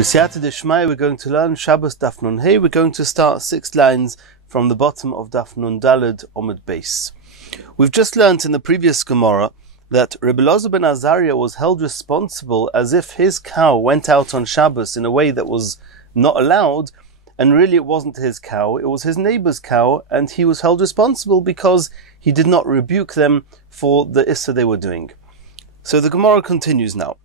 We're going to learn Shabbos Daf Nun Hey. We're going to start 6 lines from the bottom of Daf Nun Daled Omid Beis. We've just learnt in the previous Gemara that Rebbe Elazar ben Azariah was held responsible as if his cow went out on Shabbos in a way that was not allowed, and really it wasn't his cow, it was his neighbor's cow, and he was held responsible because he did not rebuke them for the issa they were doing. So the Gemara continues now.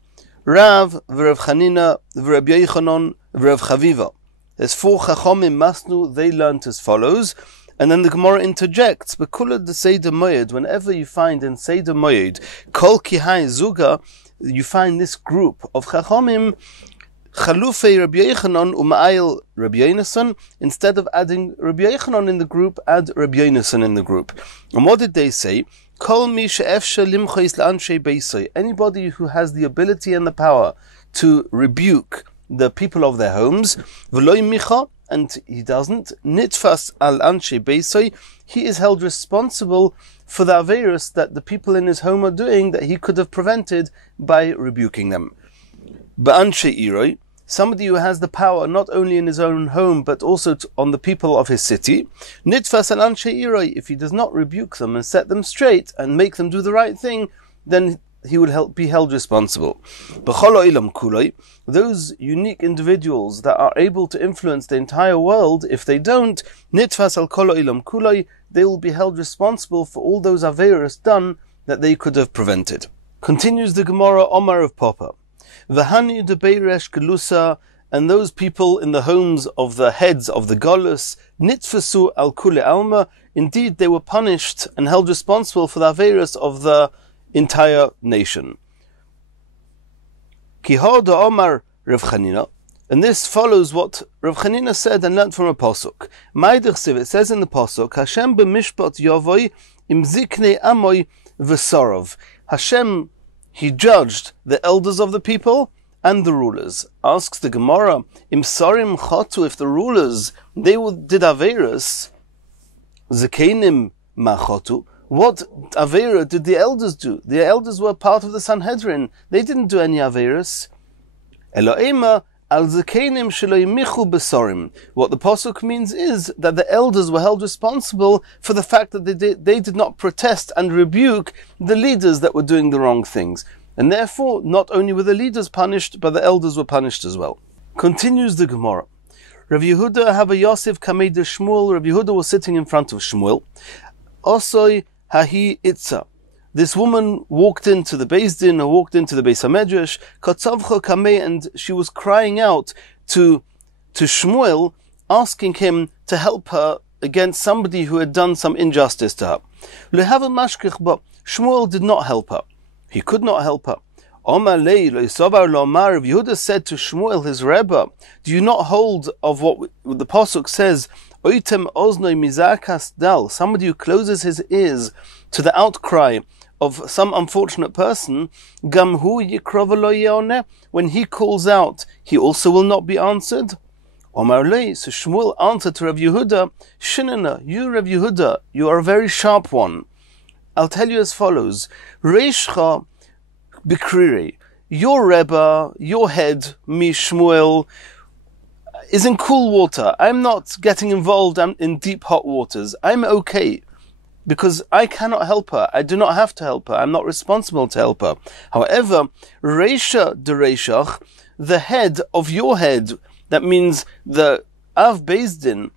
Rav, v'Rav Chanina, v'Rab Yochanan, v'Rav Chaviva. There's 4 Chachomim Masnu, they learnt as follows, and then the Gemara interjects, B'kula de Seder Moed, whenever you find in Seder Moed, Kol Kihai Zuga, you find this group of Chachomim, Chalufei Rabbi Yochanan u'ma'ayil Rabbi Yonason, instead of adding Rabbi Yochanan in the group, add Rabbi Yonason in the group. And what did they say? Anybody who has the ability and the power to rebuke the people of their homes, and he doesn't, nitfas al anshe beisoi, he is held responsible for the averus that the people in his home are doing that he could have prevented by rebuking them. Ba'anshe iroi, somebody who has the power not only in his own home but also on the people of his city, nitfas al anshe iroi, if he does not rebuke them and set them straight and make them do the right thing, then he would be held responsible. B'chol olam kuloi, those unique individuals that are able to influence the entire world, if they don't, nitfas al kol olam kuloi, they will be held responsible for all those averus done that they could have prevented. Continues the Gemara, Omar of Papa. V'hani de beiresh gelusa, and those people in the homes of the heads of the Golus, nitfasu al kule alma, indeed they were punished and held responsible for the averus of the entire nation. Kihod Omar Rav Chanina, and this follows what Rav Chanina said and learnt from a pasuk. Ma'idich siv, it says in the pasuk, Hashem b'mishpat yavoi im ziknei amoy v'sarov. Hashem, he judged the elders of the people and the rulers. Asks the Gemara, im sarim chatu, if the rulers they did averus, zekenim ma chatu, what avera did the elders do? The elders were part of the Sanhedrin. They didn't do any averus. Eloema al zekenim shelo yimichu besorim. What the pasuk means is that the elders were held responsible for the fact that they did not protest and rebuke the leaders that were doing the wrong things. And therefore, not only were the leaders punished, but the elders were punished as well. Continues the Gemara. Rav Yehuda Hava Yosef Kamei de Shmuel. Rav Yehuda was sitting in front of Shmuel. Osoi Hahi Itza. This woman walked into the Beis Din, or walked into the Beis HaMedrash, Katzavcha Kamei, and she was crying out to Shmuel, asking him to help her against somebody who had done some injustice to her. Lehava Mashkich, but Shmuel did not help her. He could not help her. Omar Lei Loisobar Lomar, Yehuda said to Shmuel, his Rebbe, do you not hold of what the pasuk says, Oitem oznoi mizakas dal, somebody who closes his ears to the outcry of some unfortunate person, gamhu yikrova lo yeoneh, when he calls out, he also will not be answered? Omar lei, so Shmuel answered to Rav Yehuda, Shinana, you Rav Yehuda, you are a very sharp one. I'll tell you as follows, Reishcha bikriri, your Rebbe, your head, me Shmuel, is in cool water. I'm not getting involved in deep hot waters. I'm okay, because I cannot help her. I do not have to help her. I'm not responsible to help her. However, Reisha de Reishach, the head of your head, that means the Av Beis Din,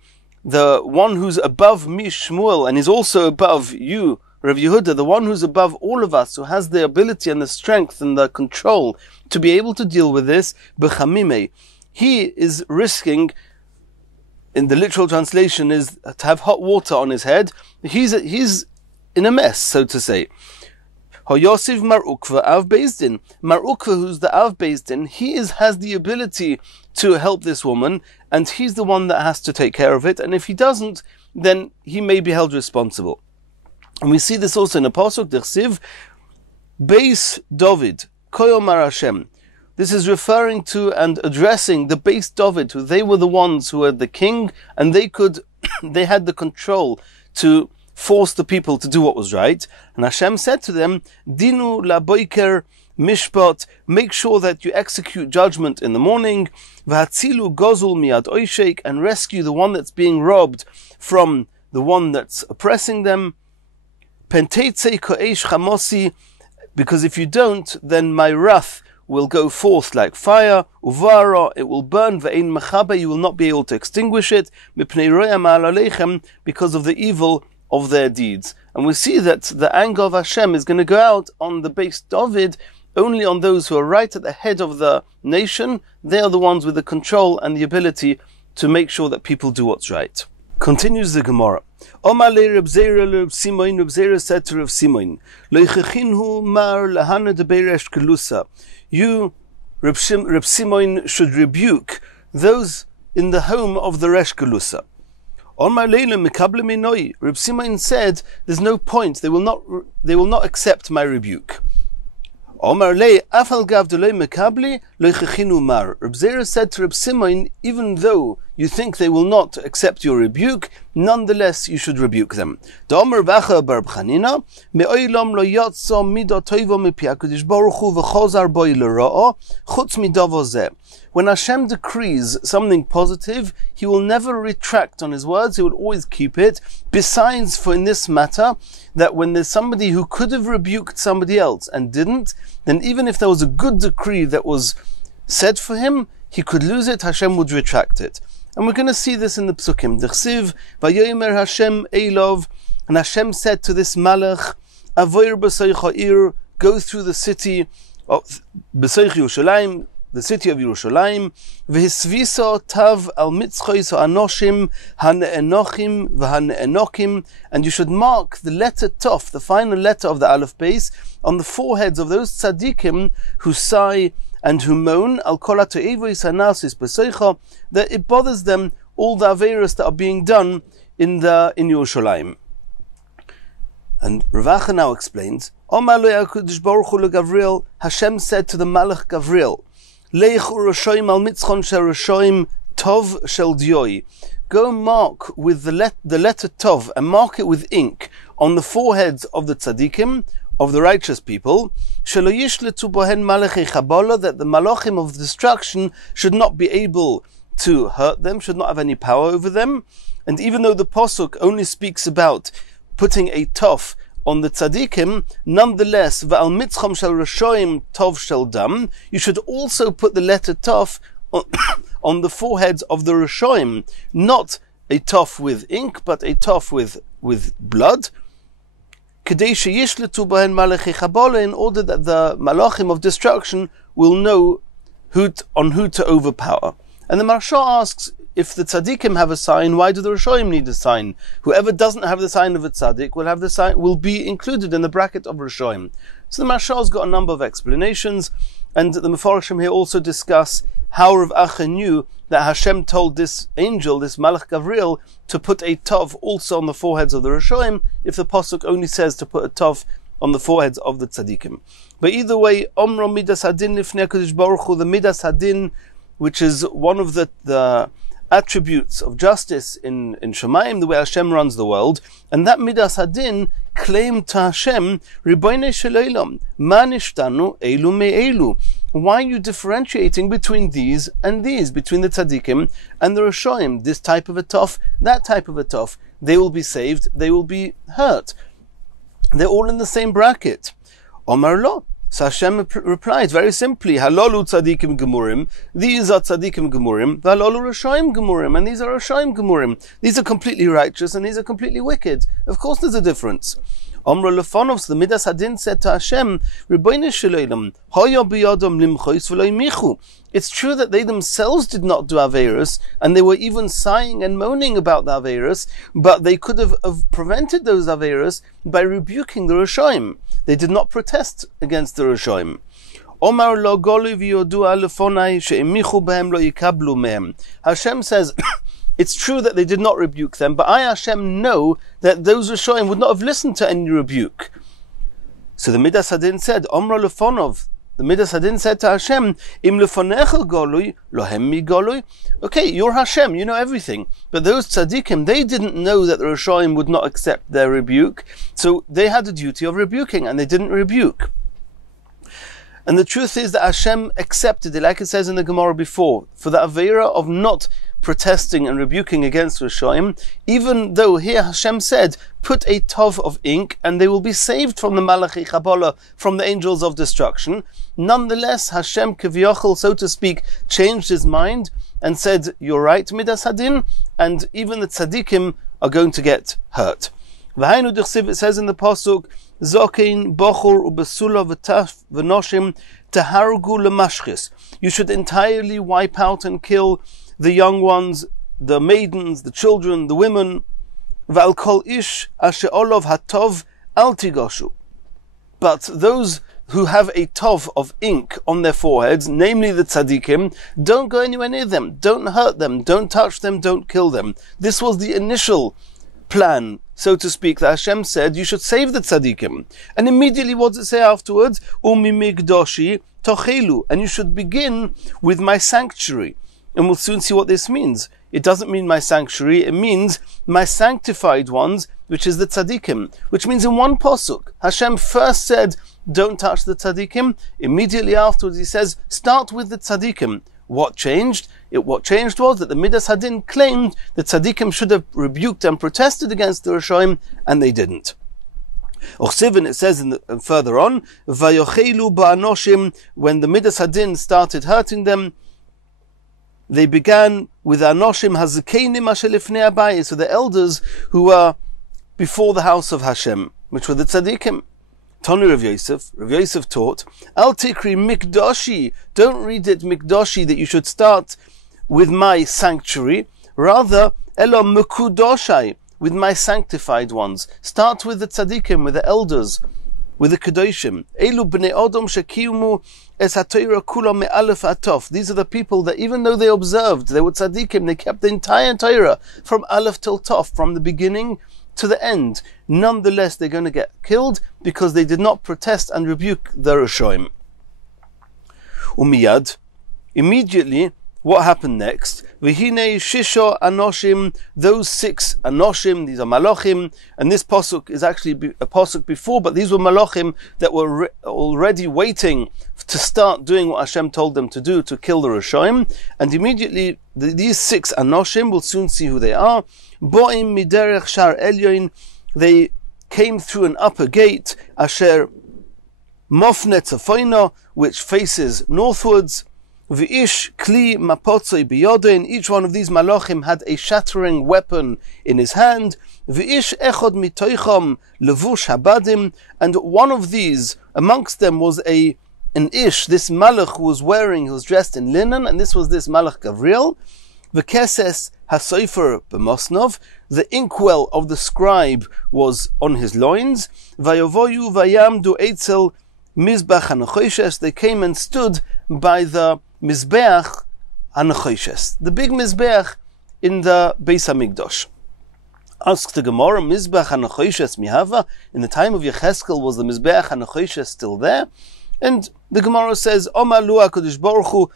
the one who's above me, Shmuel, and is also above you, Rav Yehuda, the one who's above all of us, who has the ability and the strength and the control to be able to deal with this, b'chamimei, he is risking, in the literal translation is to have hot water on his head. He's in a mess, so to say. Hoyosiv Mar Ukva Av Beis Din. Mar Ukva, who's the Av Beis Din, he has the ability to help this woman, and he's the one that has to take care of it. And if he doesn't, then he may be held responsible. And we see this also in the pasuk Dersiv Beis David Koyomar Hashem. This is referring to and addressing the Beis David, who they were the ones who were the king, and they had the control to force the people to do what was right. And Hashem said to them, Dinu la boiker mishpat, make sure that you execute judgment in the morning, v'hatzilu gozul miyad oishek, and rescue the one that's being robbed from the one that's oppressing them. Penteitze ko'esh chamosi, because if you don't, then my wrath will go forth like fire, uvara, it will burn, ve'ein mechabe, you will not be able to extinguish it, mipnei roya ma'al aleichem, because of the evil of their deeds. And we see that the anger of Hashem is going to go out on the base David, only on those who are right at the head of the nation. They are the ones with the control and the ability to make sure that people do what's right. Continues the Gemara. Omar le Reb Zera le Reb Simon, Reb Zera said to Reb Simon, Leichechinhu mar lahana de beresh kelusa. You, Reb Simon, should rebuke those in the home of the Resh Kelusa. Omar leile mekable minoi. Reb Simon said, there's no point, they will not accept my rebuke. Omar le afal gav de le mekable leichechinu mar. Reb Zera said to Reb Simon, even though you think they will not accept your rebuke, nonetheless you should rebuke them. Omar vacha bar Chanina me'olam lo yotzo midot toivo mipi HaKadosh Baruch Hu v'chozar boi l'ra'ah chutz midavo zeh. When Hashem decrees something positive, He will never retract on His words, He will always keep it. Besides, for in this matter, that when there's somebody who could have rebuked somebody else and didn't, then even if there was a good decree that was said for him, he could lose it, Hashem would retract it. And we're going to see this in the Psukim. D'chsiv, Vayomer Hashem Eilov, and Hashem said to this Malach, Avoir b'soich ha'ir, go through the city of b'soich Yerushalayim, the city of Yerushalayim, v'hisviso tav al mitzchois ha'anoshim ha'ne'enochim v'ha'ne'enokim, and you should mark the letter Tov, the final letter of the Aleph Beis, on the foreheads of those tzaddikim who sigh and who moan, al kol ha'to'evois ha'nasis b'soicha, that it bothers them all the averos that are being done in Yerushalayim. And Ravacha now explains, Omar lo HaKadosh Baruch Hu leGavriel, Hashem said to the Malach Gavriel, Leich uroshoim al mitzchon shel roshoim tov shel dioi. Go mark with the letter Tov, and mark it with ink on the foreheads of the tzaddikim, of the righteous people, shelo yishletu bohen malachei chabola, that the malachim of destruction should not be able to hurt them, should not have any power over them. And even though the Pasuk only speaks about putting a Tov on the tzaddikim, nonetheless, va'al mitzchom shel roshoim tov shel dam, you should also put the letter Tov on the foreheads of the roshoim, not a Tov with ink, but a Tov with blood, kedei sheyishletu b'hen malachei chabola, in order that the malachim of destruction will know who to overpower. And the Maharsha asks, if the tzaddikim have a sign, why do the Rishonim need a sign? Whoever doesn't have the sign of a tzaddik will be included in the bracket of Rishonim. So the Maharsha's got a number of explanations, and the Mefarshim here also discuss how Rav Acha knew that Hashem told this angel, this Malach Gavriel, to put a Tov also on the foreheads of the Rishonim, if the Pasuk only says to put a Tov on the foreheads of the tzaddikim. But either way, Omro Midas Hadin Lifnei HaKadosh Baruch Hu, the Midas Hadin, which is one of the attributes of justice in Shemayim, the way Hashem runs the world, and that Midas Hadin claimed to Hashem, Ribono shel Olam, ma nishtanu elu me'elu. Why are you differentiating between these and these, between the tzaddikim and the Rishonim? This type of a Tov, that type of a Tov. They will be saved, they will be hurt. They're all in the same bracket. Omar lo. So Hashem replied very simply, Halolu tzaddikim gemurim, these are tzaddikim gemurim, Halolu rashaim gemurim, and these are rashaim gemurim. These are completely righteous and these are completely wicked. Of course there's a difference. Omra Lefonovs, the Midas Hadin said to Hashem, Ribono shel Olam, hoya biyadam limchois v'lo yimichu. It's true that they themselves did not do Aveirus, and they were even sighing and moaning about the Aveirus, but they could have prevented those Aveirus by rebuking the Rishonim. They did not protest against the Rishonim. Omar lo goli v'yodua lefonai she'emichu behem lo yikablu mehem. Hashem says, it's true that they did not rebuke them, but I, Hashem, know that those Rishonim would not have listened to any rebuke. So the Midas Hadin said, Omra lefonov, the Midas Hadin said to Hashem, Im lefonecha golui, lohem mi golui. Okay, you're Hashem, you know everything. But those tzaddikim, they didn't know that the Rishonim would not accept their rebuke, so they had the duty of rebuking, and they didn't rebuke. And the truth is that Hashem accepted it, like it says in the Gemara before, for the Aveira of not protesting and rebuking against Rishoim, even though here Hashem said, put a tov of ink and they will be saved from the Malachi Chabola, from the angels of destruction. Nonetheless, Hashem Kivyochel, so to speak, changed his mind and said, you're right, Midas Hadin, and even the tzaddikim are going to get hurt. V'hainu d'chsiv, it says in the Pasuk, Zokein, Bochur, Ubesula, V'taf, V'noshim, Taharugu Lemashchis. You should entirely wipe out and kill the young ones, the maidens, the children, the women. V'al kol ish asher olov hatov al tigoshu. But those who have a tov of ink on their foreheads, namely the tzaddikim, don't go anywhere near them, don't hurt them, don't touch them, don't kill them. This was the initial plan, so to speak, that Hashem said you should save the tzaddikim. And immediately what does it say afterwards? Umi migdoshi tochelu. And you should begin with my sanctuary. And we'll soon see what this means. It doesn't mean my sanctuary, it means my sanctified ones, which is the tzaddikim. Which means in one posuk, Hashem first said, don't touch the tzaddikim. Immediately afterwards he says, start with the tzaddikim. What changed? What changed was that the Midas Hadin claimed that tzaddikim should have rebuked and protested against the Rishoim, and they didn't. Ochsivin, it says further on, Vayochelu ba'anoshim, when the Midas Hadin started hurting them, they began with Anoshim Hazekeinim Asher Lifnei Abayis, so the elders who were before the house of Hashem, which were the tzaddikim. Tonu Rav Yosef taught, Al Tikri Mikdoshi, don't read it Mikdoshi, that you should start with my sanctuary, rather Elo Mekudoshai, with my sanctified ones. Start with the tzaddikim, with the elders, with the Kedoshim. Elu Bnei Odom Shekiumu Es HaTorah Kula Me'alef Atof. These are the people that even though they observed, they were tzaddikim, they kept the entire Torah from Aleph till Tov, from the beginning to the end. Nonetheless, they're going to get killed because they did not protest and rebuke the Rishoim. Umiyad, immediately, what happened next? V'hinei shisho anoshim, those 6 anoshim, these are malachim, and this pasuk is actually a pasuk before, but these were malachim that were already waiting to start doing what Hashem told them to do, to kill the Rishoim. And immediately, these 6 anoshim, we'll soon see who they are. Bo'im miderech shar elyoin, they came through an upper gate, asher mofne tzafoino, which faces northwards. V'ish kli mapotzoi biyodein, each one of these malachim had a shattering weapon in his hand. V'ish echod mitoichom levush habadim, and one of these, amongst them was an ish, this malach who was dressed in linen, and this was this malach Gavriel. V'keses hasofer b'mosnov, the inkwell of the scribe was on his loins. Vayovoyu vayamdu eitzel mizbach hanachoshes, they came and stood by the Mizbeach HaNechoshes, the big Mizbeach in the Beis HaMikdash. Asks the Gemara, Mizbeach HaNechoshes mihava, in the time of Yecheskel was the Mizbeach HaNechoshes still there? And the Gemara says, Omar lu HaKadosh Baruch Hu,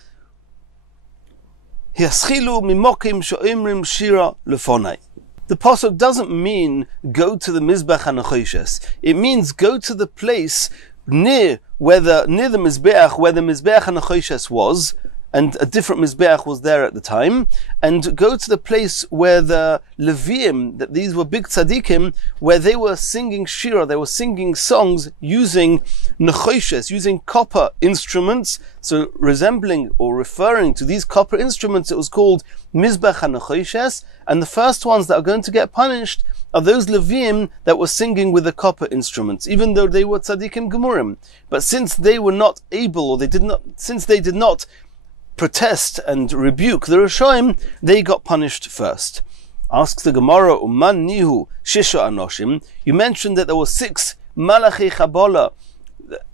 Hiaschilu mimokim sho'imrim shira lefonai. The pasuk doesn't mean go to the Mizbeach HaNechoshes. It means go to the place near the Mizbeach, where the Mizbeach HaNechoshes was, and a different Mizbeach was there at the time, and go to the place where the Leviim, that these were big tzaddikim, where they were singing shira, they were singing songs using nechoshes, using copper instruments, so resembling or referring to these copper instruments, it was called Mizbeach HaNechoshes, and the first ones that are going to get punished are those Leviim that were singing with the copper instruments, even though they were tzaddikim gemurim. But since they were not able, or since they did not protest and rebuke the Rishoim, they got punished first. Asks the Gemara, Uman nihu shisha anoshim. You mentioned that there were 6 malachi chabola.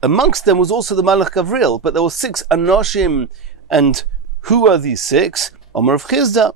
Amongst them was also the malach Gavriel, but there were 6 anoshim. And who are these 6? Omer of Chizda.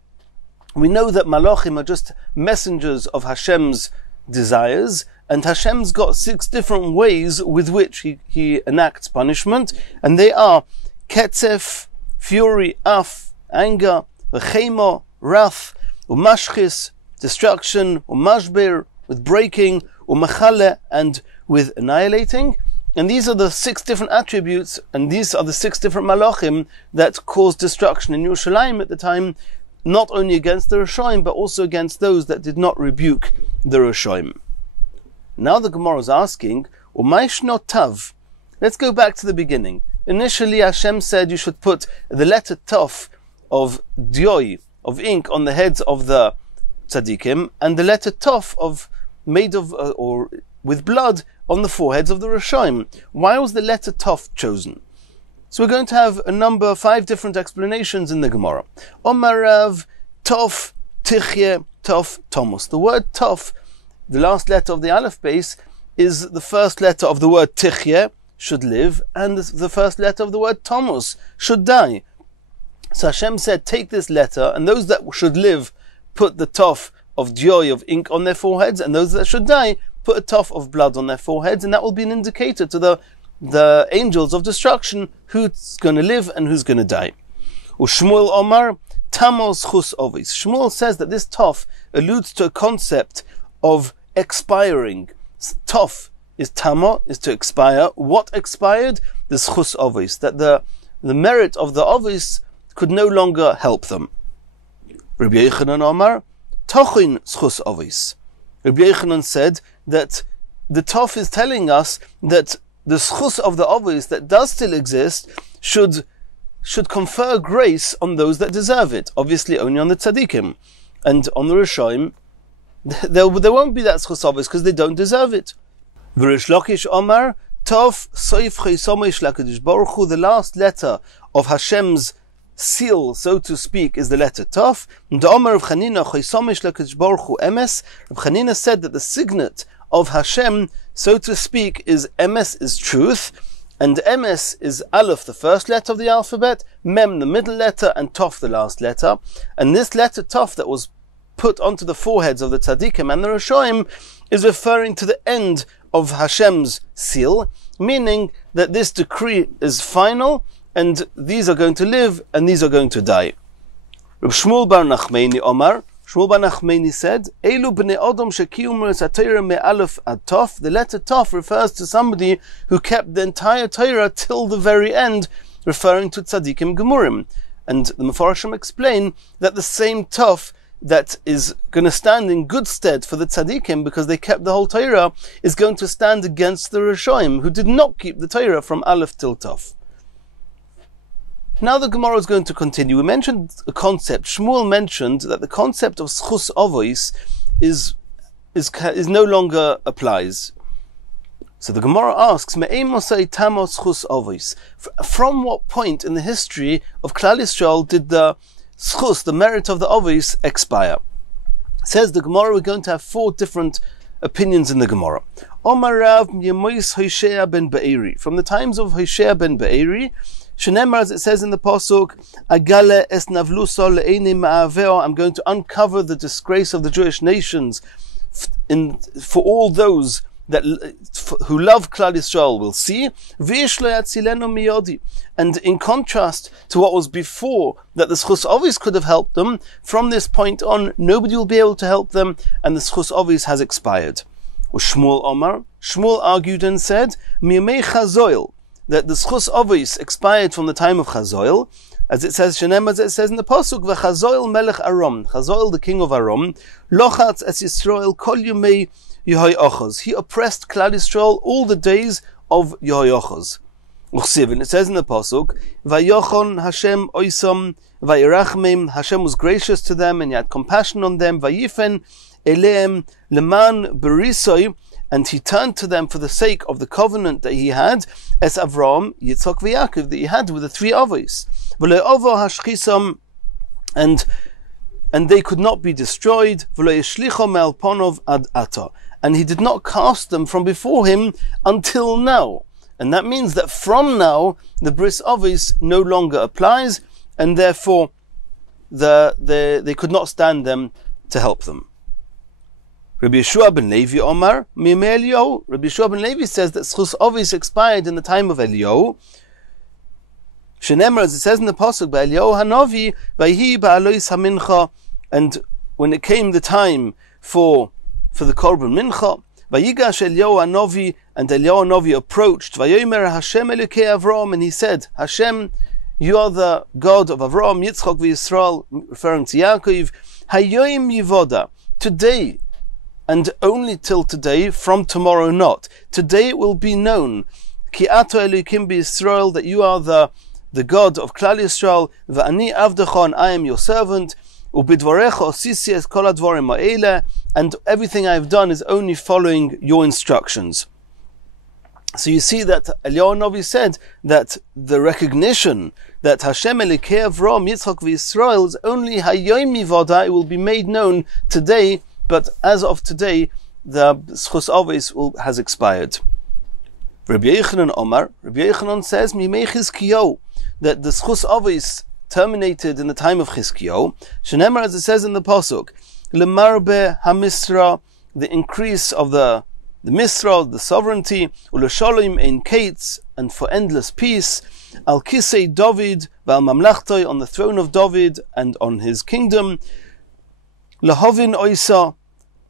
We know that malachim are just messengers of Hashem's desires, and Hashem's got 6 different ways with which he enacts punishment, and they are ketzef, fury, af, anger, v'chema, wrath, umashchis, destruction, umashber, with breaking, umachale, and with annihilating. And these are the 6 different attributes, and these are the 6 different malachim that caused destruction in Yerushalayim at the time, not only against the Rishonim, but also against those that did not rebuke the Rishonim. Now the Gemara is asking, Umayshno tav. Let's go back to the beginning. Initially Hashem said you should put the letter Tov of Dioi, of ink, on the heads of the tzaddikim, and the letter Tov made of or with blood on the foreheads of the Rishonim. Why was the letter Tov chosen? So we're going to have 5 different explanations in the Gemara. Omarav, Tov, Tichye, Tov, Tomos. The word Tov, the last letter of the Aleph base, is the first letter of the word Tichye, should live, and the first letter of the word Tomos, should die. So Hashem said, take this letter, and those that should live, put the Tov of joy of ink on their foreheads, and those that should die, put a Tov of blood on their foreheads, and that will be an indicator to the angels of destruction who's going to live and who's going to die. Ushmuel Omar, Tamos Chus Ovis. Shmuel says that this Tov alludes to a concept of expiring. Tov is Tamo, is to expire. What expired? The Chus Ovis, that the merit of the Ovis could no longer help them. Rabbi Yochanan Omar, Tochin Chus Ovis. Rabbi Yochanan said that the Tov is telling us that the schus of the Ovis that does still exist should confer grace on those that deserve it. Obviously only on the tzaddikim. And on the Rishonim, there won't be that schus Ovis because they don't deserve it. V'Rish Lakish Omar, Tov Soif Chaysomish LaKadosh Baruch Hu, the last letter of Hashem's seal, so to speak, is the letter Tov. And the Omar of Chanina Chaysomish LaKadosh Baruch Hu Emes. Chanina said that the signet of Hashem, so to speak, is Emes, is truth, and Emes is Aleph, the first letter of the alphabet, Mem, the middle letter, and Tov, the last letter. And this letter Tov that was put onto the foreheads of the tzaddikim and the Rishonim is referring to the end of Hashem's seal, meaning that this decree is final, and these are going to live, and these are going to die. Reb Shmuel bar Nachmani Omar, Shmuel bar Nachmani said, Elu b'nei Adam shekiyum esatayra me'alef ad Tov. The letter Tov refers to somebody who kept the entire Torah till the very end, referring to tzaddikim gemurim. And the Mefarshim explain that the same Tov that is going to stand in good stead for the tzaddikim because they kept the whole Torah is going to stand against the Rishonim who did not keep the Torah from Aleph till Tov. Now the Gemara is going to continue. We mentioned a concept. Shmuel mentioned that the concept of schus ovois is no longer applies. So the Gemara asks, Me'em mosei tamos schus ovois. From what point in the history of Klal Yisrael did the schus, the merit of the ovois, expire? Says the Gemara, we're going to have 4 different opinions in the Gemara. Omar Rav Yemois Hoshea ben Be'eri. From the times of Hoshea ben Be'eri, Shenemar, as it says in the Pasuk, Agale es navluso le'eini ma'aveo, I'm going to uncover the disgrace of the Jewish nations for all those who love Klal Yisrael will see. V'ish lo yatzilenu miyodi. And in contrast to what was before, that the schus ovis could have helped them, from this point on, nobody will be able to help them, and the schus ovis has expired. Shmuel Omar, Shmuel argued and said, Miyamei chazoil, that the schus ovis expired from the time of Chazoil, as it says, as it says in the Pasuk, V'chazoil melech Aram, Chazoil the king of Aram, lochatz es Yisrael kol yomei Yehoyachos. He oppressed Klal Yisrael all the days of Yehoyachos. And it says in the Pasuk, Vayochon Hashem oisam vayirachmim, Hashem was gracious to them and he had compassion on them, Vayifen eleem leman berisoi, and he turned to them for the sake of the covenant that he had, as Avraham, Yitzchak, Yaakov, that he had with the 3 avos. And they could not be destroyed. And he did not cast them from before him until now. And that means that from now, the bris avos no longer applies, and therefore they could not stand them to help them. Rabbi Yeshua ben Levi Omar, Mimei Eliyahu. Rabbi Yeshua ben Levi says that schus ovis expired in the time of Eliyahu. Shenemar, as it says in the Pasuk, by Eliyahu Hanavi, Vayhi ba'alois hamincha, and when it came the time for the Korban Mincha, Vayigash Eliyahu Hanavi, and Eliyahu Hanavi approached. Vayomer Hashem Elokei Avram, and he said, Hashem, you are the God of Avram, Yitzchak v'Yisrael, referring to Yaakov. Hayomi Yivoda, today, and only till today, from tomorrow not. Today it will be known, Ki ato Elokim b'Yisrael, that you are the God of Klal Yisrael, V'ani avdecha, and I am your servant, Ubidvarecha osisi es kol hadvarim ha'ele, and everything I have done is only following your instructions. So you see that Eliyahu Hanavi said that the recognition that Hashem Elokei Avram, Yitzchak v'Yisrael is only Hayomi Voda, it will be made known today, but as of today, the Schus Avos has expired. Rabbi Yochanan Omar, Rabbi Yochanan says, Mimei Chizkiyahu, that the Schus Avos terminated in the time of Chizkiyahu. Shenemar, as it says in the Pasuk, Lemarbe HaMisra, the increase of the Misra, the sovereignty, Uleshalim ein kates, and for endless peace, Al Kisei David, Val Mamlachtoi, on the throne of David and on his kingdom, Lahovin Oisa,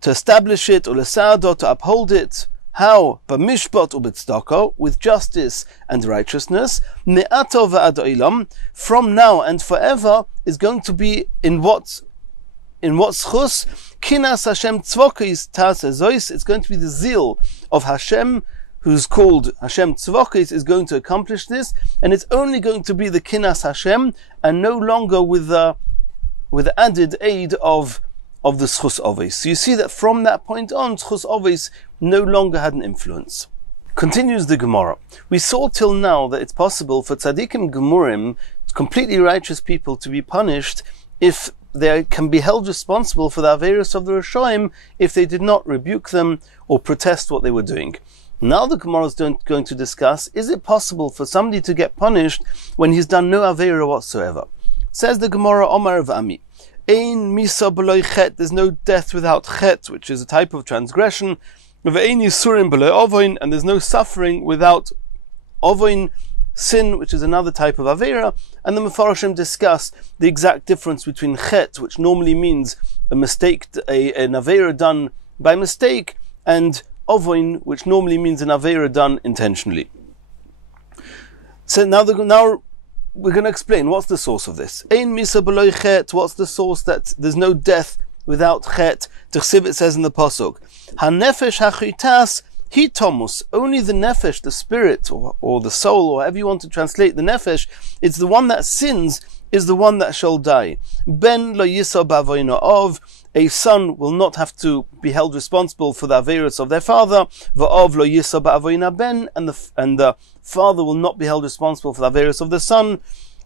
to establish it, Ulesado, to uphold it. How? B'mishpat u'b'tzedakah, with justice and righteousness. Me'ato v'ad olam, from now and forever, is going to be in what schus? Kinas Hashem tzvokis tas ezois. It's going to be the zeal of Hashem, who's called Hashem tzvokis, is going to accomplish this, and it's only going to be the kinas Hashem, and no longer with the added aid of the schus avos. So you see that from that point on, schus avos no longer had an influence. Continues the Gemara. We saw till now that it's possible for tzaddikim gemurim, completely righteous people, to be punished if they can be held responsible for the averus of the Rishonim if they did not rebuke them or protest what they were doing. Now the Gemara is going to discuss, is it possible for somebody to get punished when he's done no avera whatsoever? Says the Gemara, Omar v'ami, Ein misa b'loi chet, there's no death without chet, which is a type of transgression. V'ein yisurim b'loi ovoin, and there's no suffering without ovoin, sin, which is another type of avera. And the Mefarshim discuss the exact difference between chet, which normally means a mistake, an avera done by mistake, and ovoin, which normally means an avera done intentionally. So now we're going to explain what's the source of this. Ein misa b'loi chet, what's the source that there's no death without chet? T'chsiv, it says in the pasuk, hanefesh hachitas hi tomus, only the nefesh, the spirit, or the soul, or however you want to translate the nefesh, it's the one that sins, is the one that shall die. Ben lo yisa b'avoino of, a son will not have to be held responsible for the averus of their father. V'ov lo yisa b'avoina ben, and the father will not be held responsible for the averus of the son.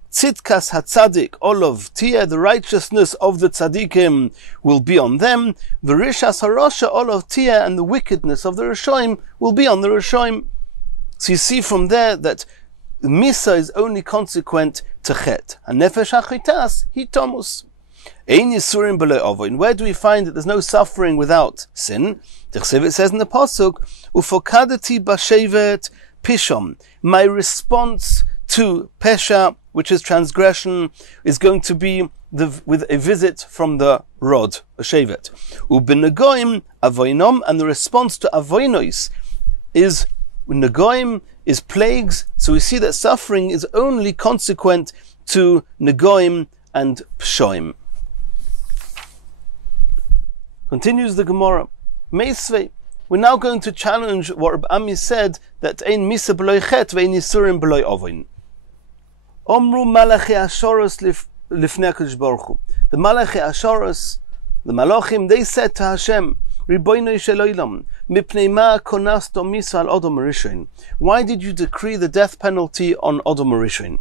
Tzidkas hatzadik olav tia, the righteousness of the tzadikim will be on them. V'rishas harasha olav tia, and the wickedness of the rishoim will be on the rishoim. So you see from there that misa is only consequent to chet. Hanefesh hachitas hi tomus. Ein yisurim b'loi ovoin. Where do we find that there's no suffering without sin? T'chsiv, it says in the pasuk, ufokadati b'shevet pisham. My response to pesha, which is transgression, is going to be with a visit from the rod, a shevet. U'b'negoim avoinom, and the response to avoinos is negoim, is plagues. So we see that suffering is only consequent to negoim and pshoim. Continues the Gemara. Meisvei. We're now going to challenge what Rabbi Ami said, that ein misa b'loi chet ve'ein yisurim b'loi ovoin. Omru malachi ashoros lifnei HaKadosh Baruch Hu. The malachi ashoros, the malachim, they said to Hashem, Ribono shel olam, mipnei ma konasto misa al Odom Rishon. Why did you decree the death penalty on Odom Rishon?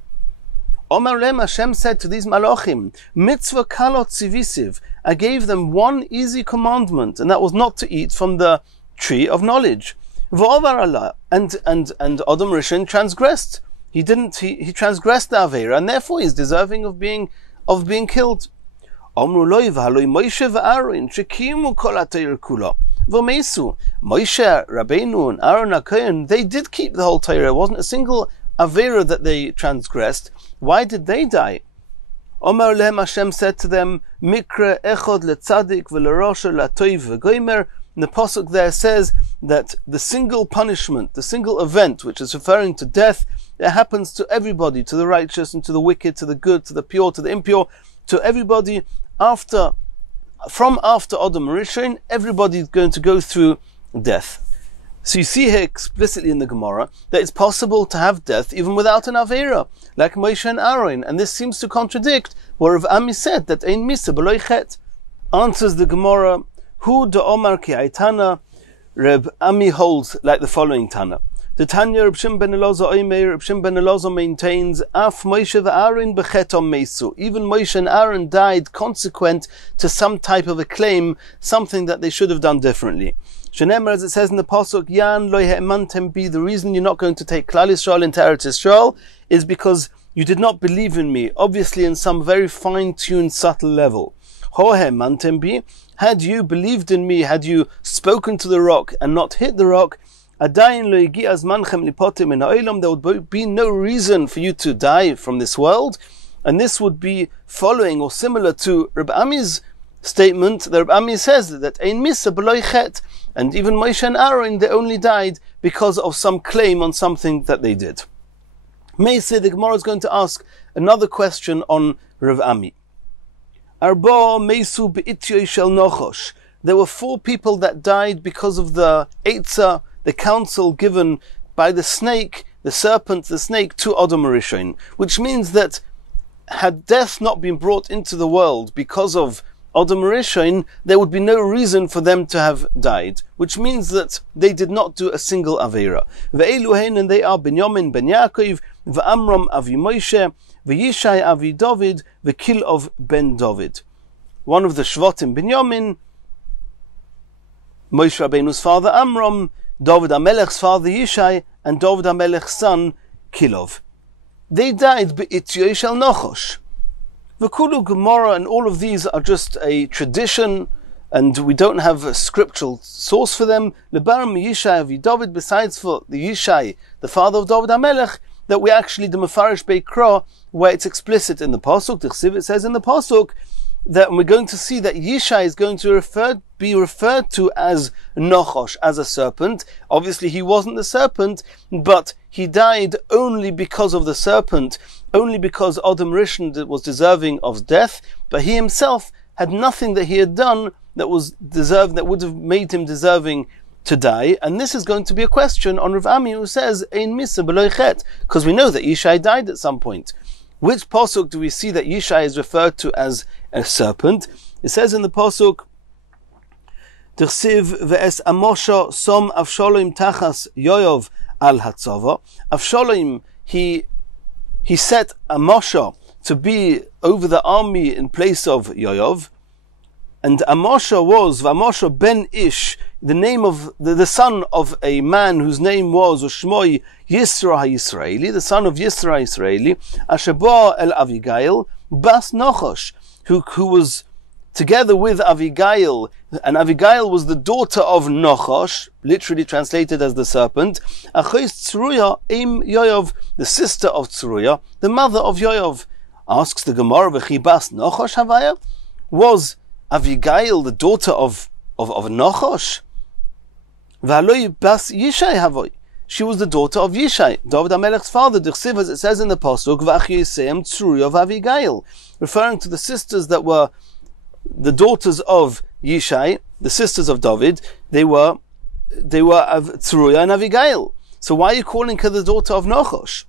Omar lem, Hashem said to these malachim, mitzvah kalot zivisiv, I gave them one easy commandment, and that was not to eat from the tree of knowledge. V'ovar Allah, and Odom Rishon transgressed. He transgressed the avera, and therefore he is deserving of being killed. Omru loy v'haloi Moshe v'Aaron shekimu kol ha'Torah kula v'meisu. Moshe Rabbeinu and Aaron HaKohen, they did keep the whole Torah. It wasn't a single avera that they transgressed. Why did they die? Omar lehem, Hashem said to them, Mikra echod letzadik v'lerosha latoiv v'goimer. And the pasuk there says that the single punishment, the single event, which is referring to death, it happens to everybody, to the righteous and to the wicked, to the good, to the pure, to the impure, to everybody from after Adam Rishon, everybody is going to go through death. So you see here explicitly in the Gemara that it's possible to have death even without an Aveira, like Moshe and Aaron, and this seems to contradict what Rav Ami said, that Ein Misa B'loi Chet. Answers the Gemara, Hu de Omar ki Aitana, Rav Ami holds like the following Tana. The Tanya Reb Shimon ben Elazar Omer, Reb Shimon ben Elazar maintains, Af Moshe v'Aaron b'chetom mesu. Even Moshe and Aaron died consequent to some type of a claim, something that they should have done differently. Shenemar, as it says in the pasuk, Yan lo he'emantem bi. The reason you're not going to take Klal Yisrael into Eretz Yisrael is because you did not believe in me, obviously in some very fine-tuned, subtle level. Ho he'emantem bi. Had you believed in me, had you spoken to the rock and not hit the rock, there would be no reason for you to die from this world. And this would be following or similar to Reb Ami's statement that Reb Ami says that Ein Misa B'loi Chet, and even Moshe and Aaron, they only died because of some claim on something that they did. Meisei, the Gemara is going to ask another question on Reb Ami. Arba Meisu Be'ityoy Shel Nochosh. There were 4 people that died because of the Eitzah, the counsel given by the snake, the serpent, the snake, to Adam Rishon, which means that had death not been brought into the world because of Adam Rishon, there would be no reason for them to have died, which means that they did not do a single Aveira. Ve'eluhen, and they are Binyamin ben Yaakov, Ve'amram avi Moshe, Ve'yishai avi David, Ve'kilov ben David. One of the Shvatim Binyamin, Moshe Rabbeinu's father Amram, David HaMelech's father Yishai, and David HaMelech's son Kilov. They died be'ityoy shel Nochosh. V'kulu Gemara, and all of these are just a tradition, and we don't have a scriptural source for them. Lebaram Yishai avi David, besides for the Yishai, the father of David HaMelech, that we actually the Mefarish Beikra, where it's explicit in the pasuk. It says in the pasuk that we're going to see that Yishai is going to be referred to as Nochosh, as a serpent. Obviously he wasn't the serpent, but he died only because of the serpent, only because Adam Rishon was deserving of death, but he himself had nothing that he had done that was deserved, that would have made him deserving to die. And this is going to be a question on Rav Ami, who says, Ein Misa B'loi Chet, because we know that Yishai died at some point. Which pasuk do we see that Yishai is referred to as a serpent? It says in the pasuk, Tersiv ve'es Amosha som Avshalom tachas Yoyov al hatzava. Avshalom, he set Amosha to be over the army in place of Yoyov, and Amosha was Amosha ben Ish, the name of the son of a man whose name was Shmoi Yisra HaYisraeli, the son of Yisra HaYisraeli, Asheba el Avigail bas Nochosh, who was together with Avigail, and Avigail was the daughter of Nochosh, literally translated as the serpent. Achois Tzuruya im Yoyov, the sister of Tzuruya, the mother of Yoyov. Asks the Gemara, V'chi bas Nochosh Havaya? Was Avigail the daughter of Nochosh? V'haloi bas Yishai Havoy. She was the daughter of Yishai, David HaMelech's father, Dirsiv, as it says in the pasuk, V'ach Yisem Tzuruya v'Avigail, referring to the sisters that were the daughters of Yishai, the sisters of David. They were of Tzuruya and Avigail. So why are you calling her the daughter of Nochosh?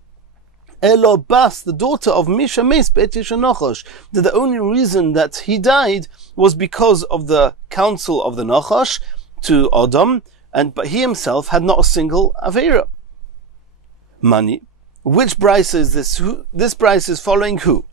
Elo Bas, the daughter of Misha Meis Beit Nochosh. That the only reason that he died was because of the counsel of the Nochosh to Adam, but he himself had not a single Aveira. Money. Which Bryce is this? This Bryce is following who?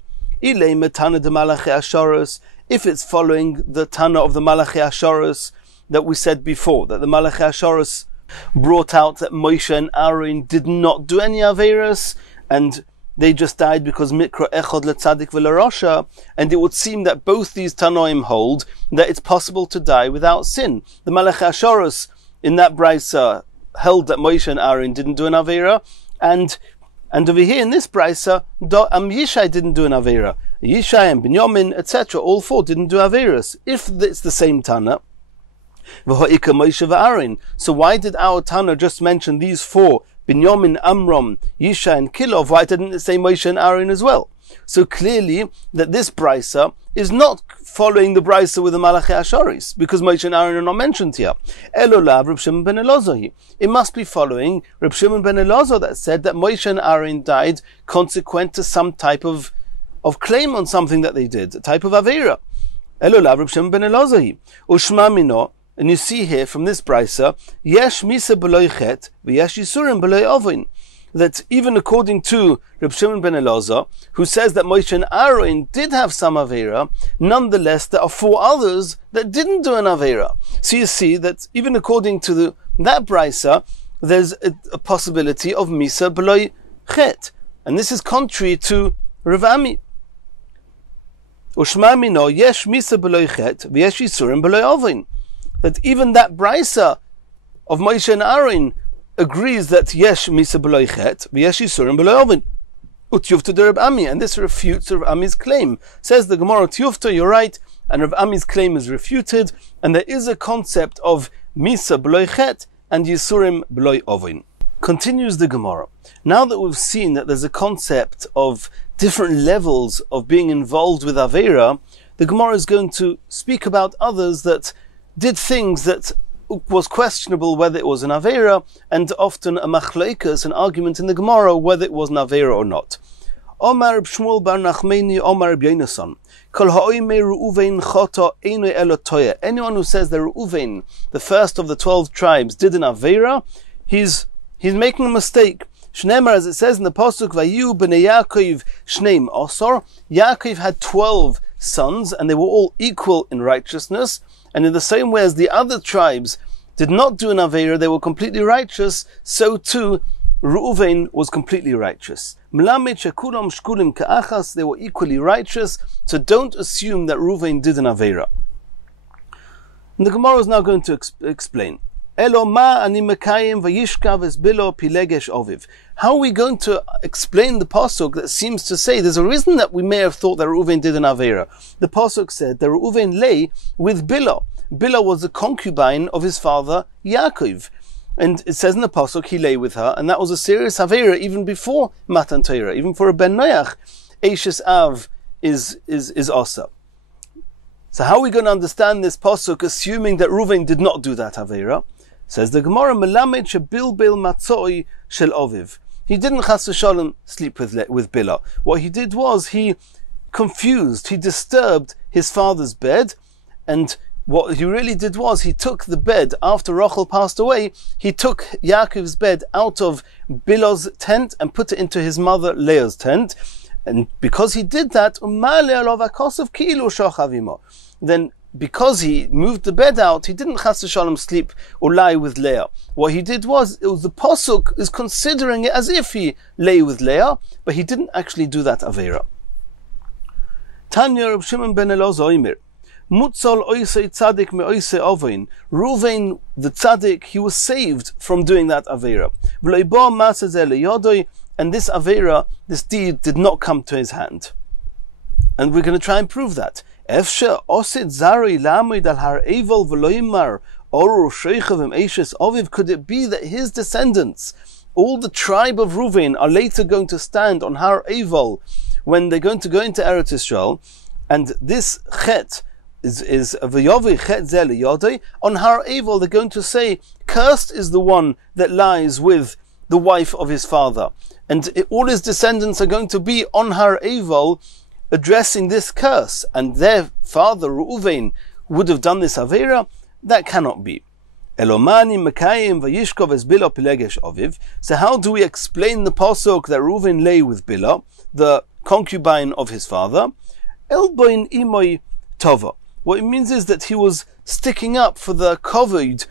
Ilei Metana de Malachi Asharos. If it's following the Tana of the Malachi Asharos that we said before, that the Malachi Asharos brought out that Moshe and Aaron did not do any Aveiros, and they just died because Mikra Echod Letzadik V'Larosha, and it would seem that both these Tanoim hold that it's possible to die without sin. The Malachi Asharos in that Brisa held that Moshe and Aaron didn't do an Aveira, and over here in this Brisa, Yishai didn't do an Aveira. Yishai and Binyamin, etc., all 4 didn't do Aveiros. If it's the same Tana, So why did our Tana just mention these four, Binyamin, Amram, Yisha and Kilov? Why didn't it say Moshe and Aaron as well? So clearly that this brisa is not following the brisa with the Malachi Asharis, because Moshe and Aaron are not mentioned here. Elolav Reb Shimon ben Elazar. It must be following Reb Shimon ben Elazar that said that Moshe and Aaron died consequent to some type of claim on something that they did, a type of Avera. Elolav Reb Shimon ben Elazar. Ushma mino. And you see here from this brisa, Yesh misa b'loi chet, v'yesh yisurim b'loi ovin. That even according to Reb Shimon ben Elazar, who says that Moshe and Aaron did have some Avera, nonetheless there are four others that didn't do an Avera. So you see that even according to that brisa, there's a possibility of misa b'loi chet. And this is contrary to Rav Ami. Ushma mino yesh misa b'loi chet, v'yesh yisurim b'loi ovin. That even that brisa of Moshe and Aaron agrees that yesh misa b'loi chet, v'yesh yisurim b'loi ovin. Utyufta de Reb Ami, and this refutes Rav Ami's claim. Says the Gemara, Tyufta, you're right, and Rav Ami's claim is refuted, and there is a concept of misa b'loi chet and yisurim b'loi ovin. Continues the Gemara. Now that we've seen that there's a concept of different levels of being involved with Avera, the Gemara is going to speak about others that did things that was questionable whether it was an Avera, and often a machlaikas, an argument in the Gemara whether it was an Avera or not. Omar Shmuel bar Nachmeni, Omar Yonason. Kol ha'oime Reuven chota eino elo toya. Anyone who says that Reuven, the first of the 12 tribes, did an Avera, he's making a mistake. Shneimar, as it says in the pasuk, Vayu b'nei Yaakov shneim osor. Yaakov had 12 sons, and they were all equal in righteousness. And in the same way as the other tribes did not do an Avera, they were completely righteous, so too Reuven was completely righteous. Melamed shekulam shkulim ka'achas, they were equally righteous, so don't assume that Reuven did an Avera. And the Gemara is now going to explain. Elo ma ani mekayim vayishkav es bilo pilegesh oviv. How are we going to explain the pasuk that seems to say there's a reason that we may have thought that Reuven did an Avera? The pasuk said that Reuven lay with Bila. Bila was the concubine of his father Yaakov, and it says in the pasuk he lay with her, and that was a serious Avera even before Matan Torah, even for a Ben Noach. Eishes Av is Asa. So how are we going to understand this pasuk assuming that Reuven did not do that Avera? Says the Gemara, Melamed shebilbil matzoi shel oviv. He didn't chas v'shalom sleep with Bila. What he did was he confused, he disturbed his father's bed, and what he really did was he took the bed after Rachel passed away. He took Yaakov's bed out of Bila's tent and put it into his mother Leah's tent, and because he did that, then because he moved the bed out, he didn't chas v'shalom sleep or lie with Leah. What he did was the pasuk is considering it as if he lay with Leah, but he didn't actually do that Avera. Tanya Reb Shimon ben Elazar Omer, Mutzal oisei tzadik me oisei ovein. Reuven, the tzadik, he was saved from doing that Avera. V'lo bo ma'aseh zeh leyodoi, and this Avera, this deed, did not come to his hand. And we're going to try and prove that. Efshe osid zari lamid al har evil v'loimar oru sheichavim eishes oviv. Could it be that his descendants, all the tribe of Reuven, are later going to stand on Har Eival when they're going to go into Eretz Yisrael, and this chet is v'yovi chet zeh liyodei, on Har Eival they're going to say, cursed is the one that lies with the wife of his father, and all his descendants are going to be on Har Eival addressing this curse, and their father Reuven would have done this Avera. That cannot be. Elomani mekayim vayishkov es Bila pilegesh oviv. So how do we explain the pasuk that Reuven lay with Bila, the concubine of his father? Elboin imoy tova. What it means is that he was sticking up for the kavod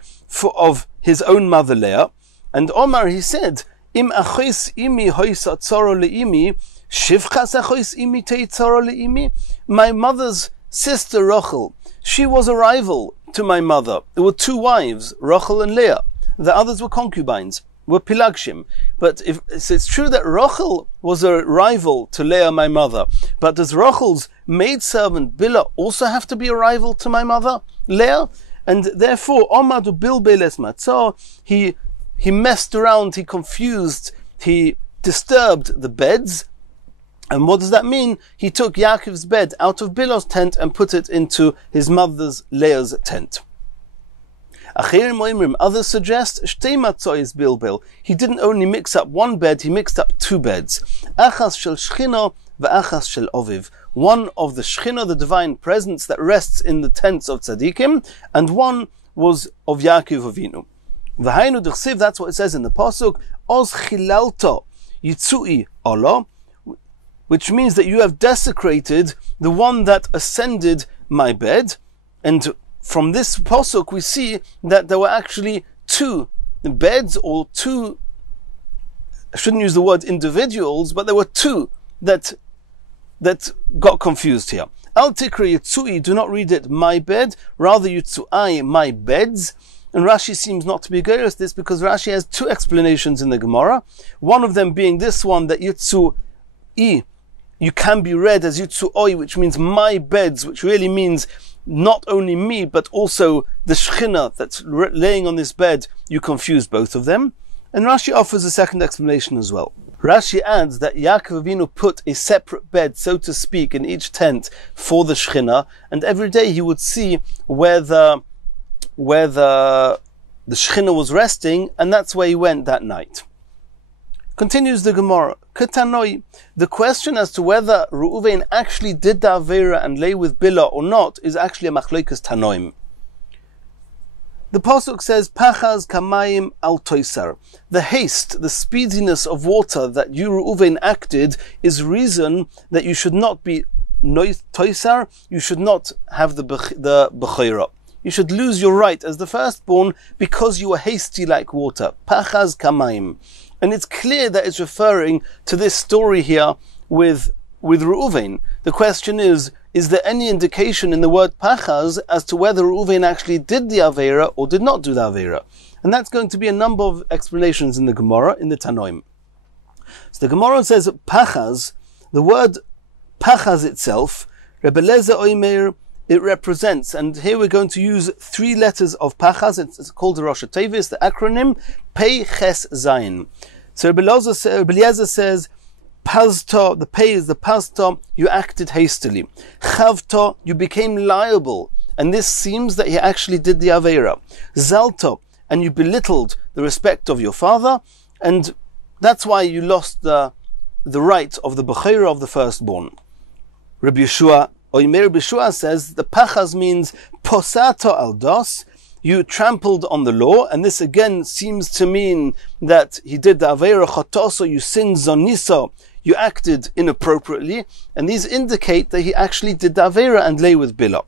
of his own mother Leah. And Omar, he said, Im achis imi hoisa tzoro leimi, shivchas achis imi tei tzoro leimi. My mother's sister Rachel, she was a rival to my mother. There were two wives, Rachel and Leah. The others were concubines, were pilagshim. But it's true that Rachel was a rival to Leah, my mother. But does Rachel's maidservant Bila also have to be a rival to my mother, Leah? and therefore Omadu Bilbeles Matzah, he messed around, he confused, he disturbed the beds. And what does that mean? He took Yaakov's bed out of Bilhah's tent and put it into his mother's Leah's tent. Others suggest Shtei Matzah is Bilbel. He didn't only mix up one bed, he mixed up two beds. Achas shel Shechina ve'achas shel Oviv. One of the Shechina, the divine presence that rests in the tents of Tzadikim, and one was of Yaakov Avinu. V'hainu d'chsiv, that's what it says in the pasuk. Oz chilalta yitzui Allah, which means that you have desecrated the one that ascended my bed. And from this pasuk we see that there were actually two beds, or two, I shouldn't use the word individuals, but there were two that got confused here. Al tikra yitzui, do not read it my bed, rather yitzuai, my beds. And Rashi seems not to be agreeing with this, because Rashi has two explanations in the Gemara. One of them being this one, that yitzu'i, you can be read as yitzuoi, which means my beds, which really means not only me, but also the Shechina that's laying on this bed. You confuse both of them. And Rashi offers a second explanation as well. Rashi adds that Yaakov Avinu put a separate bed, so to speak, in each tent for the Shechina, and every day he would see where the Shechina was resting, and that's where he went that night. Continues the Gemara. Ketanoi, the question as to whether Reuven actually did the Avera and lay with Bilhah or not is actually a machlokes Tanoim. The pasuk says, Pachaz kamayim al toisar. The haste, the speediness of water that you, Reuven, acted is reason that you should not be toisar, you should not have the bechira. You should lose your right as the firstborn because you were hasty like water. Pachaz kamayim. And it's clear that it's referring to this story here with Reuven. The question is there any indication in the word pachaz as to whether Reuven actually did the Avera or did not do the Avera? And that's going to be a number of explanations in the Gemara, in the Tanoim. So the Gemara says pachaz, the word pachaz itself, Rebbe Lezer Oimer, it represents, and here we're going to use three letters of pachaz, it's called the Rosh Tevis, the acronym, Pei Ches Zayin. So Rebbe Eliezer says, Pazta, the pei is the pazta, you acted hastily. Chavta, you became liable, and this seems that he actually did the Avera. Zalta, and you belittled the respect of your father, and that's why you lost the right of the bechira of the firstborn. Rabbi Yeshua, Oimer Rabbi Yeshua says, the pachaz means posata al das, you trampled on the law, and this again seems to mean that he did the Avera Chotoso, you sinned Zonisa, you acted inappropriately, and these indicate that he actually did the Avera and lay with Bilhah.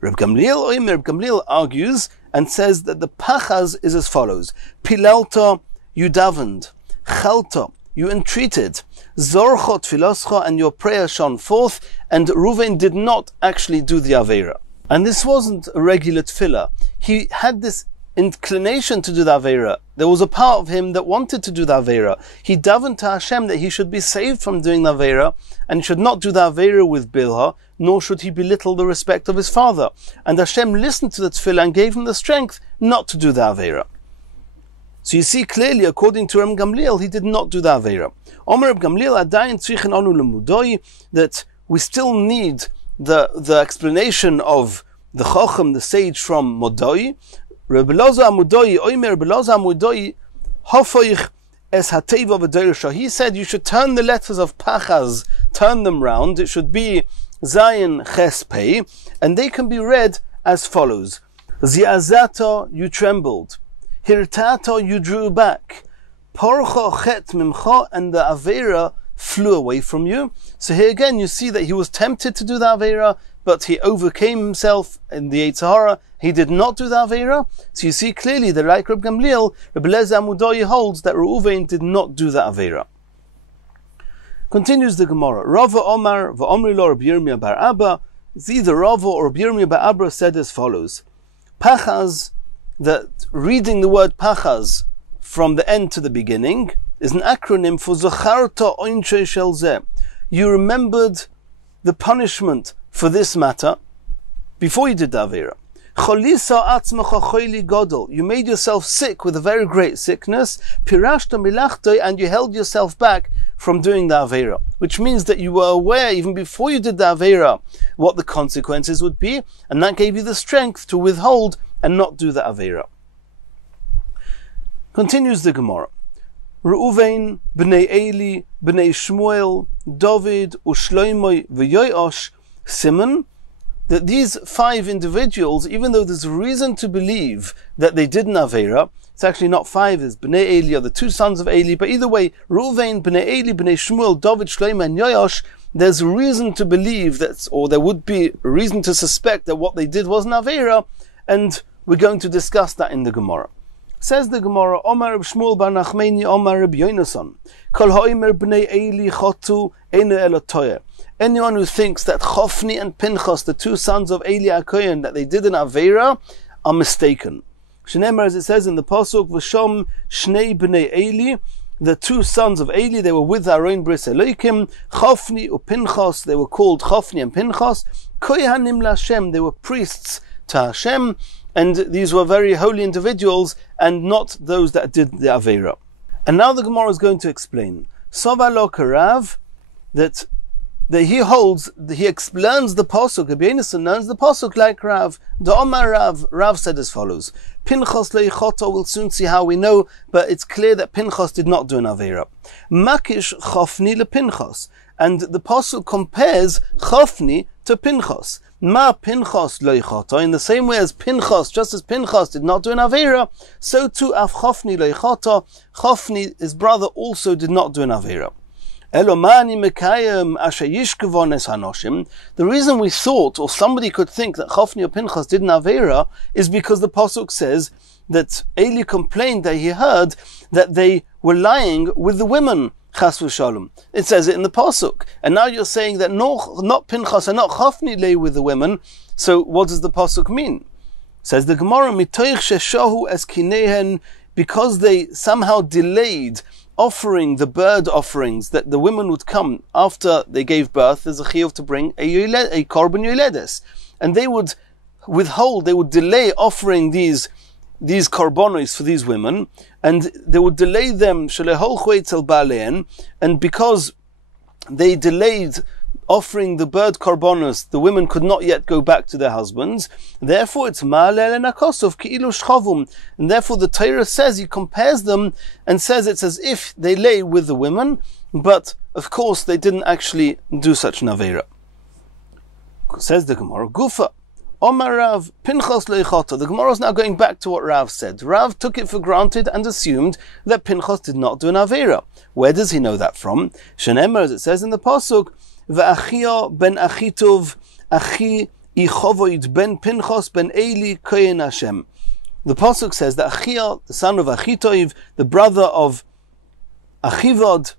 Reb Gamliel argues and says that the Pachaz is as follows: Pilalta, you davened; Chalta, you entreated; Zorchot Filoscha, and your prayer shone forth, and Reuven did not actually do the Avera. And this wasn't a regular tefillah. He had this inclination to do the Avera. There was a part of him that wanted to do the Avera. He davened to Hashem that he should be saved from doing the Avera, and should not do the Avera with Bilhah, nor should he belittle the respect of his father. And Hashem listened to the tefillah and gave him the strength not to do the Avera. So you see clearly, according to Reb Gamliel, he did not do the Avera. Omer Reb Gamliel adayin tzrichen anu lemudoi, that we still need the explanation of the Chacham, the sage from Modoi. Rebbe Loza Amudoi, Oimer Rebbe Loza Amudoi, Hofoich es hateva v'Drshah. He said you should turn the letters of Pachaz, turn them round. It should be Zayin Ches Pei, and they can be read as follows: Zi'azata, you trembled; Hirtata, you drew back; Porcha chet mimcha, and the Avera flew away from you. So here again you see that he was tempted to do the Avera, but he overcame himself in the Yetzer Hara. He did not do the Avera. So you see clearly that, like Reb Gamliel, Rebbe Lezer Amudoi holds that Reuven did not do the Avera. Continues the Gemara. Rava Omar v'Omri lo Rabbi Yirmiyah bar Abba. It's either Rava or Rabbi Yirmiyah bar Abba said as follows: Pachaz, that reading the word Pachaz from the end to the beginning is an acronym for Zacharta Oinche Shel Zeh. You remembered the punishment for this matter before you did the Avera. Cholisa atzmacha choili godol. You made yourself sick with a very great sickness. Pirashta milachto, and you held yourself back from doing the Aveira. Which means that you were aware, even before you did the Aveira, what the consequences would be, and that gave you the strength to withhold and not do the Aveira. Continues the Gemara. Reuven, b'nei Eli, b'nei Shmuel, David, Ushloimoi, v'Yoash, Simon, that these 5 individuals, even though there's reason to believe that they did an Aveira, it's actually not 5, there's Bnei Eli, or the 2 sons of Eli, but either way, Reuven, Bnei Eli, Bnei Shmuel, David, Shlomo, and Yoash, there's reason to believe that, or there would be reason to suspect that what they did was an Aveira, and we're going to discuss that in the Gemara. Says the Gemara, Omar Reb Shmuel bar Nachmani, Omar Reb Yonason, Kol ha'omer Bnei Eli chotu einu elo toyer. Anyone who thinks that Chofni and Pinchas, the 2 sons of Eli HaKohen, that they did an Aveira, are mistaken. Shneimar, as it says in the Pasuk, V'shom Shnei Bnei Eli, the 2 sons of Eli, they were with Aaron Bris Elokim, Chofni or Pinchas, they were called Chofni and Pinchas, Kohanim LaHashem, they were priests to Hashem, and these were very holy individuals, and not those that did the Aveira. And now the Gemara is going to explain. Sova lo Karav, that he holds, he learns the Pasuk, Rabbi Yonason learns the Pasuk like Rav. The Omar Rav said as follows, Pinchas leichoto, we'll soon see how we know, but it's clear that Pinchas did not do an Aveira. Makish Chofni le Pinchas, and the Pasuk compares Chofni to Pinchas. Ma Pinchas leichoto, in the same way as Pinchas, just as Pinchas did not do an Aveira, so too Af Chofni leichoto, Chofni, his brother, also did not do an Aveira. The reason we thought, or somebody could think, that Chofni or Pinchas did an Aveira is because the Pasuk says that Eli complained that he heard that they were lying with the women. Chas v'shalom. It says it in the Pasuk. And now you're saying that not Pinchas and not Chofni lay with the women. So what does the Pasuk mean? Says the Gemara, Mitoich sheshahu es kinehen, because they somehow delayed offering the bird offerings that the women would come after they gave birth. There's a chiyuv to bring a korban yoledes, and they would withhold, they would delay offering these korbanos for these women, and they would delay them shalehol etzel balein, and because they delayed offering the bird korbanos, the women could not yet go back to their husbands. Therefore, it's ma'alel and akosov ki'ilu shchavum, and therefore the Torah says, he compares them and says it's as if they lay with the women, but of course they didn't actually do such an aveira. Says the Gemara, Gufa Omar Rav Pinchas leichoto. The Gemara is now going back to what Rav said. Rav took it for granted and assumed that Pinchas did not do an aveira. Where does he know that from? Shenemar, as it says in the Pasuk, Ve'achia ben Achitov, Achi Ichovoid ben Pinchas ben Eli Kohen Hashem. The Pasuk says that Achia, the son of Achitov, the brother of Achivod,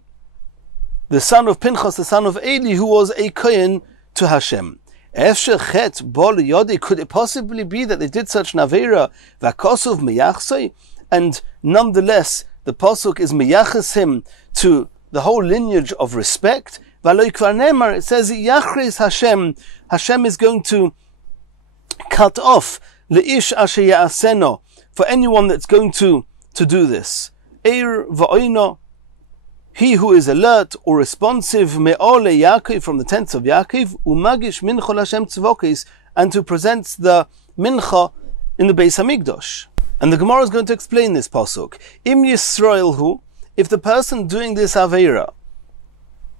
the son of Pinchas, the son of Eli, who was a Kohen to Hashem. Could it possibly be that they did such an aveira, Vakosov meyachsei, and nonetheless the Pasuk is meyaches him to the whole lineage of respect? It says Yachris Hashem, Hashem is going to cut off leish asher ya'aseno, for anyone that's going to do this. Eir va'oino, he who is alert or responsive, me'ole Yaakov, from the tents of Yaakov, umagish mincha Hashem tzvokis, and to present the mincha in the Beis Hamikdash. And the Gemara is going to explain this pasuk. Im Yisrael hu, if the person doing this aveira,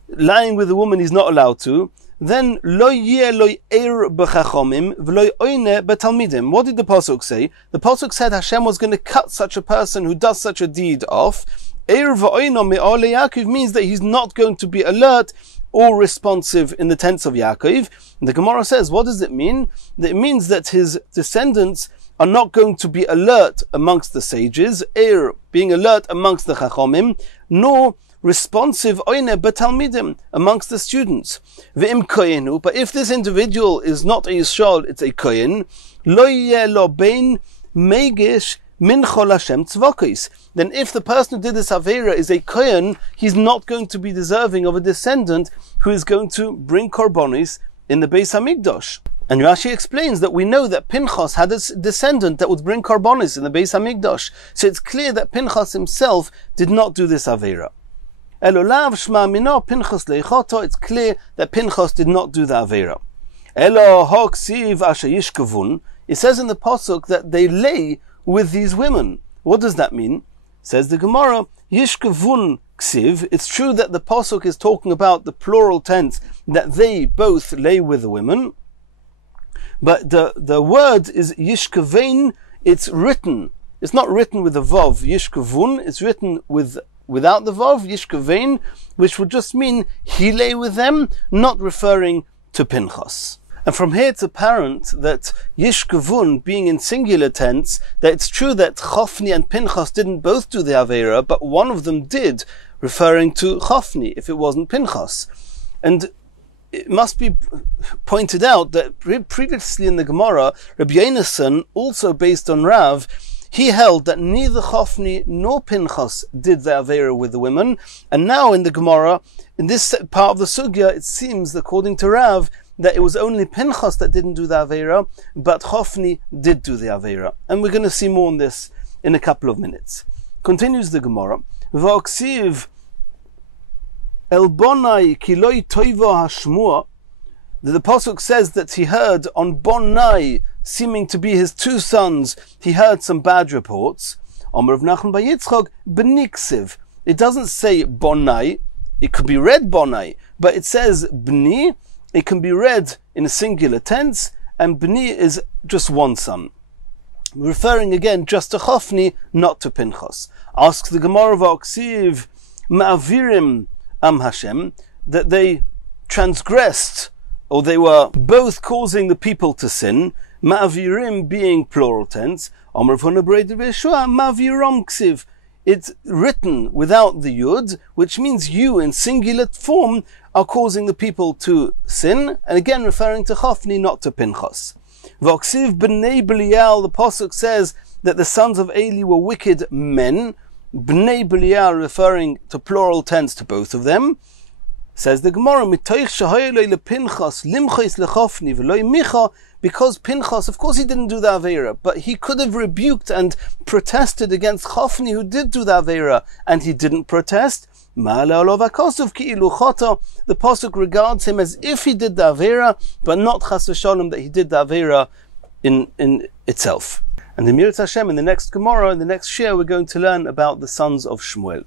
lying with a woman he's not allowed to, then lo yeh lo eir b'chachomim v'lo oine b'talmidim. What did the pasuk say? The pasuk said Hashem was going to cut such a person who does such a deed off. Eir v'oino me'ole Yaakov means that he's not going to be alert or responsive in the tents of Yaakov. And the Gemara says, what does it mean? That it means that his descendants are not going to be alert amongst the sages, Eir being alert amongst the chachomim, nor responsive oine b'talmidim, amongst the students. Ve'im koyenu, but if this individual is not a Yisrael, it's a koyen, lo yeh lo bein megish mincha Hashem tzvokis. Then if the person who did this aveira is a kohen, he's not going to be deserving of a descendant who is going to bring korbanos in the Beis Hamikdash. And Rashi explains that we know that Pinchas had a descendant that would bring karbonis in the Beis Hamikdash. So it's clear that Pinchas himself did not do this Aveira. Elolav shma mino Pinchas leichoto. It's clear that Pinchas did not do the Aveira. Elo hoksiv asher yishkavun. It says in the pasuk that they lay with these women. What does that mean? Says the Gemara, yishkavun ksiv. It's true that the pasuk is talking about the plural tense, that they both lay with the women. But the word is yishkavein. It's written. It's not written with a vav, yishkavun. It's written without the vav, yishkavein, which would just mean he lay with them, not referring to Pinchas. And from here it's apparent that yishkavun, being in singular tense, that it's true that Chofni and Pinchas didn't both do the Aveira, but one of them did, referring to Chofni, if it wasn't Pinchas. And it must be pointed out that previously in the Gemara, Rabbi Yonasan, also based on Rav, he held that neither Chofni nor Pinchas did the Aveira with the women. And now in the Gemara, in this part of the Sugya, it seems, according to Rav, that it was only Pinchas that didn't do the Aveira, but Chofni did do the Aveira. And we're going to see more on this in a couple of minutes. Continues the Gemara. V'oksiv El bonai kiloi toivo hashmua. The pasuk says that he heard on Bonai, seeming to be his two sons, he heard some bad reports. Omer of Nachman by Yitzchak b'niksiv. It doesn't say Bonai. It could be read Bonai, but it says Bni. It can be read in a singular tense, and Bni is just one son, referring again just to Chofni, not to Pinchas. Asks the Gemara v'oksiv ma'avirim am Hashem, that they transgressed, or they were both causing the people to sin. Ma'avirim being plural tense. Amar v'huna b'reid v'yeshua ma'avirom ksiv. It's written without the yud, which means you in singular form are causing the people to sin, and again referring to Chofni, not to Pinchas. V'oksiv b'nei Belial, the pasuk says that the sons of Eli were wicked men. B'nei Belial referring to plural tense to both of them. Says the Gemara, mitoich shahayeloi lePinchas limchais lechofni v'loi micha, because Pinchas, of course he didn't do the Aveira, but he could have rebuked and protested against Chofni, who did do the Aveira, and he didn't protest. The pasuk regards him as if he did the Aveira, but not chas v'sholom that he did the Aveira in itself. And the Mirat Hashem, in the next Gemara, in the next share, we're going to learn about the sons of Shmuel.